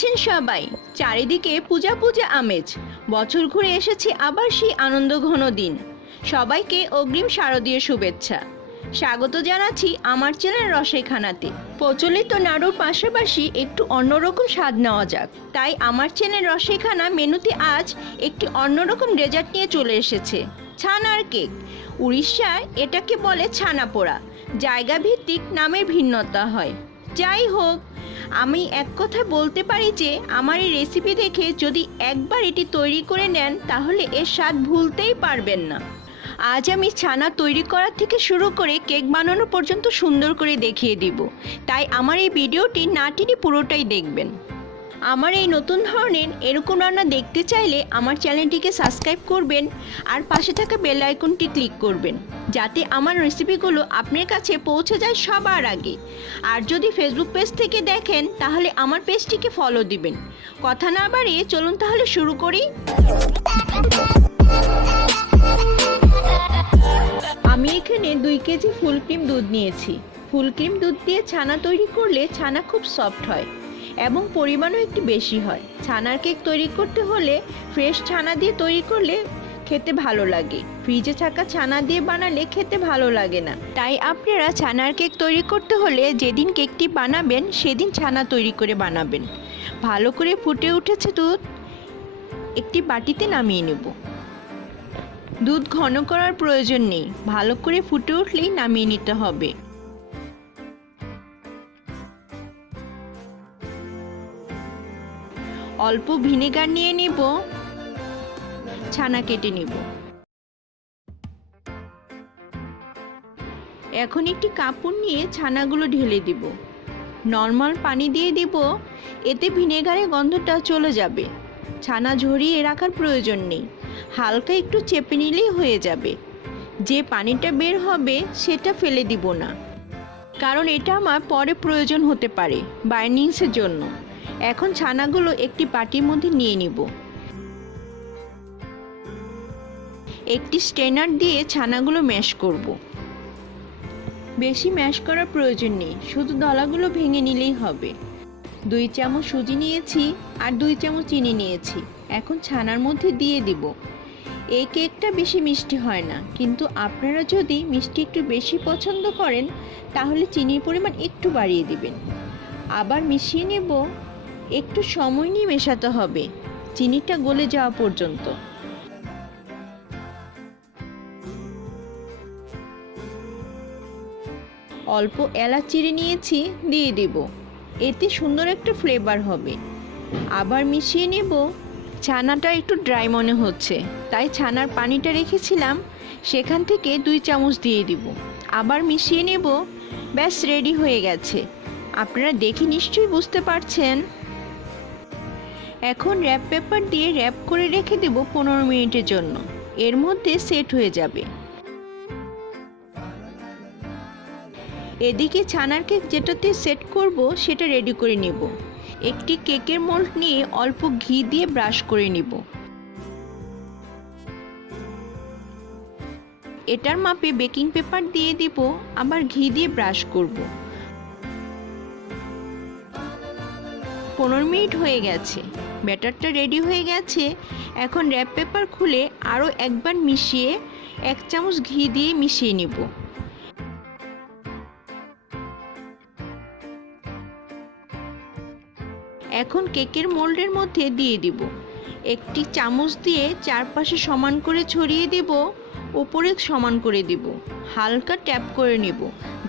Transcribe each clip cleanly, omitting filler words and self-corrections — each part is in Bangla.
আছেন সবাই? চারিদিকে পূজা পূজা আমেজ। বছর ঘুরে এসেছে আবার সেই আনন্দঘন দিন। সবাইকে অগ্রিম শারদীয় শুভেচ্ছা। স্বাগত জানাচ্ছি আমার চ্যানেল রসাইখানাতে। প্রচলিত নাড়ুর পাশাপাশি একটু অন্যরকম স্বাদ নেওয়া যাক, তাই আমার চ্যানেল রসাইখানা মেনুতে আজ একটি অন্যরকম ডেজার্ট নিয়ে চলে এসেছে, ছানার কেক। উড়িষ্যায় এটাকে বলে ছানা পোড়া। জায়গা ভিত্তিক নামের ভিন্নতা হয়। যাই হোক, আমি এক কথা বলতে পারি যে আমার এই রেসিপি দেখে যদি একবার এটি তৈরি করে নেন তাহলে এর স্বাদ ভুলতেই পারবেন না। আজ আমি ছানা তৈরি করার থেকে শুরু করে কেক বানানো পর্যন্ত সুন্দর করে দেখিয়ে দিব, তাই আমার এই ভিডিওটি না টেনে পুরোটাই দেখবেন। আমার এই নতুন ধরনের এরকম রান্না দেখতে চাইলে আমার চ্যানেলটিকে সাবস্ক্রাইব করবেন আর পাশে থাকা বেল আইকনটি ক্লিক করবেন, যাতে আমার রেসিপিগুলো আপনার কাছে পৌঁছে যায় সবার আগে। আর যদি ফেসবুক পেজ থেকে দেখেন তাহলে আমার পেজটিকে ফলো দিবেন। কথা না বাড়িয়ে চলুন তাহলে শুরু করি। আমি এখানে 2 কেজি ফুল ক্রিম দুধ নিয়েছি। ফুল ক্রিম দুধ দিয়ে ছানা তৈরি করলে ছানা খুব সফট হয় এবং পরিমাণও একটু বেশি হয়। ছানার কেক তৈরি করতে হলে ফ্রেশ ছানা দিয়ে তৈরি করলে খেতে ভালো লাগে, ফ্রিজে থাকা ছানা দিয়ে বানালে খেতে ভালো লাগে না। তাই আপনারা ছানার কেক তৈরি করতে হলে যেদিন কেকটি বানাবেন সেদিন ছানা তৈরি করে বানাবেন। ভালো করে ফুটে উঠেছে দুধ, একটি বাটিতে নামিয়ে নেব। দুধ ঘন করার প্রয়োজন নেই, ভালো করে ফুটে উঠলেই নামিয়ে নিতে হবে। অল্প ভিনেগার নিয়ে নেব, ছানা কেটে নেব। এখন একটি কাপড় নিয়ে ছানাগুলো ঢেলে দিব। নর্মাল পানি দিয়ে দিব, এতে ভিনেগারের গন্ধটা চলে যাবে। ছানা ঝরিয়ে রাখার প্রয়োজন নেই, হালকা একটু চেপে নিলেই হয়ে যাবে। যে পানিটা বের হবে সেটা ফেলে দিব না, কারণ এটা আমার পরে প্রয়োজন হতে পারে বাইন্ডিংসের জন্য। এখন ছানাগুলো একটি বাটির মধ্যে নিয়ে নিব। একটি স্ট্রেনার দিয়ে ছানাগুলো ম্যাশ করব। বেশি ম্যাশ করার প্রয়োজন নেই, শুধু দলাগুলো ভেঙে নিলেই হবে। 2 চামচ সুজি নিয়েছি আর 2 চামচ চিনি নিয়েছি। এখন ছানার মধ্যে দিয়ে দিব। এই কেকটা বেশি মিষ্টি হয় না, কিন্তু আপনারা যদি মিষ্টি একটু বেশি পছন্দ করেন তাহলে চিনির পরিমাণ একটু বাড়িয়ে দিবেন। আবার মিশিয়ে নেব। একটু সময় নিয়ে মেশাতে হবে, চিনিটা গলে যাওয়া পর্যন্ত। অল্প এলাচ চিড়ে নিয়েছি, দিয়ে দেব। এতে সুন্দর একটা ফ্লেভার হবে। আবার মিশিয়ে নেব। ছানাটা একটু ড্রাই মনে হচ্ছে, তাই ছানার পানিটা রেখেছিলাম সেখান থেকে 2 চামচ দিয়ে দিব। আবার মিশিয়ে নেব। ব্যাস, রেডি হয়ে গেছে। আপনারা দেখে নিশ্চয়ই বুঝতে পারছেন। এখন র্যাপ পেপার দিয়ে র্যাপ করে রেখে দেব 15 মিনিটের জন্য। এর মধ্যে সেট হয়ে যাবে। এদিকে ছানার কেক যেটাতে সেট করব সেটা রেডি করে নেব। একটি কেকের মোল্ড নিয়ে অল্প ঘি দিয়ে ব্রাশ করে নিব। এটার মাপে বেকিং পেপার দিয়ে দিব, আবার ঘি দিয়ে ব্রাশ করব। 15 মিনিট হয়ে গেছে, ব্যাটারটা রেডি হয়ে গেছে। এখন র্যাপ পেপার খুলে আরও একবার মিশিয়ে 1 চামচ ঘি দিয়ে মিশিয়ে নিব। এখন কেকের মোল্ডের মধ্যে দিয়ে দিব। একটি চামচ দিয়ে চারপাশে সমান করে ছড়িয়ে দেব, উপরে সমান করে দিব। হালকা ট্যাপ করে নিব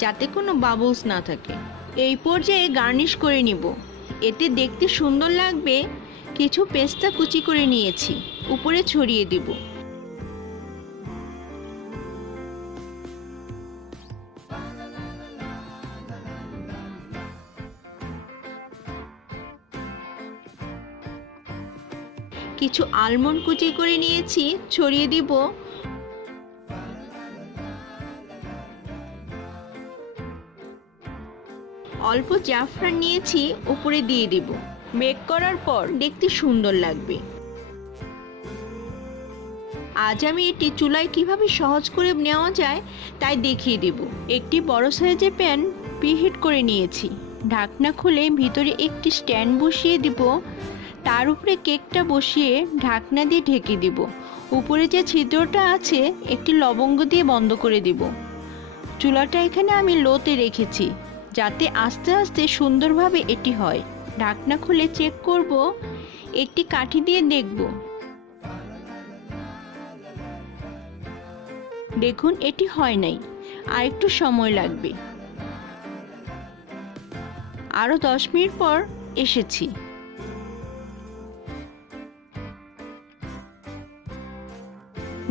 যাতে কোনো বাবলস না থাকে। এই পর্যায়ে গার্নিশ করে নিব। এতে দেখতে সুন্দর লাগবে। কিছু পেস্তা কুচি করে নিয়েছি, উপরে ছড়িয়ে দিব। কিছু আলমন্ড কুচি করে নিয়েছি, ছড়িয়ে দিব। অল্প জাফরান নিয়েছি, উপরে দিয়ে দিব। বেক করার পর দেখতে সুন্দর লাগবে। আজ আমি এটি চুলায় কিভাবে সহজ করে নেওয়া যায় তাই দেখিয়ে দেব। একটি বড় সাইজের প্যান প্রিহিট করে নিয়েছি। ঢাকনা খুলে ভিতরে একটি স্ট্যান্ড বসিয়ে দিব। তার উপরে কেকটা বসিয়ে ঢাকনা দিয়ে ঢেকে দিব। উপরে যে ছিদ্রটা আছে একটি লবঙ্গ দিয়ে বন্ধ করে দিব। চুলাটা এখানে আমি লোতে রেখেছি যাতে আস্তে আস্তে সুন্দরভাবে এটি হয়। ঢাকনা খুলে চেক করব, একটি কাঠি দিয়ে দেখব। দেখুন এটি হয় নাই, আর একটু সময় লাগবে। আরো 10 মিনিট পর এসেছি।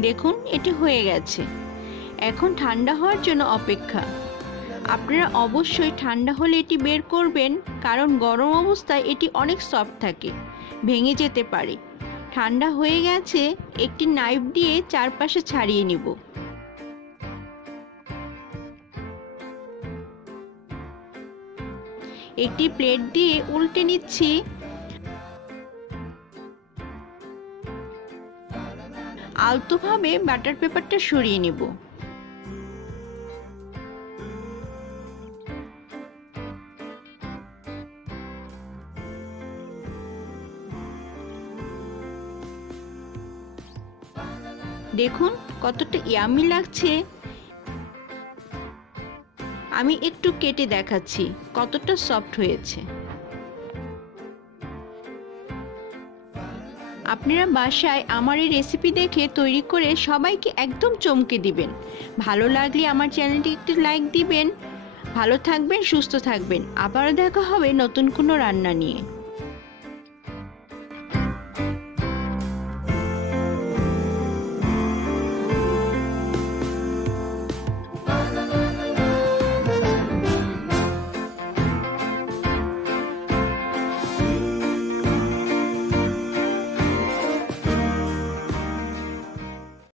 দেখুন এটি হয়ে গেছে। এখন ঠান্ডা হওয়ার জন্য অপেক্ষা। আপনারা অবশ্যই ঠান্ডা হলে এটি বের করবেন, কারণ গরম অবস্থায় এটি অনেক সফট থাকে, ভেঙে যেতে পারে। ঠান্ডা হয়ে গেছে, একটি নাইফ দিয়ে চারপাশে ছাড়িয়ে নিব। একটি প্লেট দিয়ে উল্টে নিচ্ছি। আলতোভাবে বাটার পেপারটা সরিয়ে নিব। দেখুন কতটা ইয়ামি লাগছে। আমি একটু কেটে দেখাচ্ছি কতটা সফট হয়েছে। আপনারা বাসায় আমার এই রেসিপি দেখে তৈরি করে সবাইকে একদম চমকে দিবেন। ভালো লাগলে আমার চ্যানেলটি একটু লাইক দিবেন। ভালো থাকবেন, সুস্থ থাকবেন। আবারও দেখা হবে নতুন কোনো রান্না নিয়ে।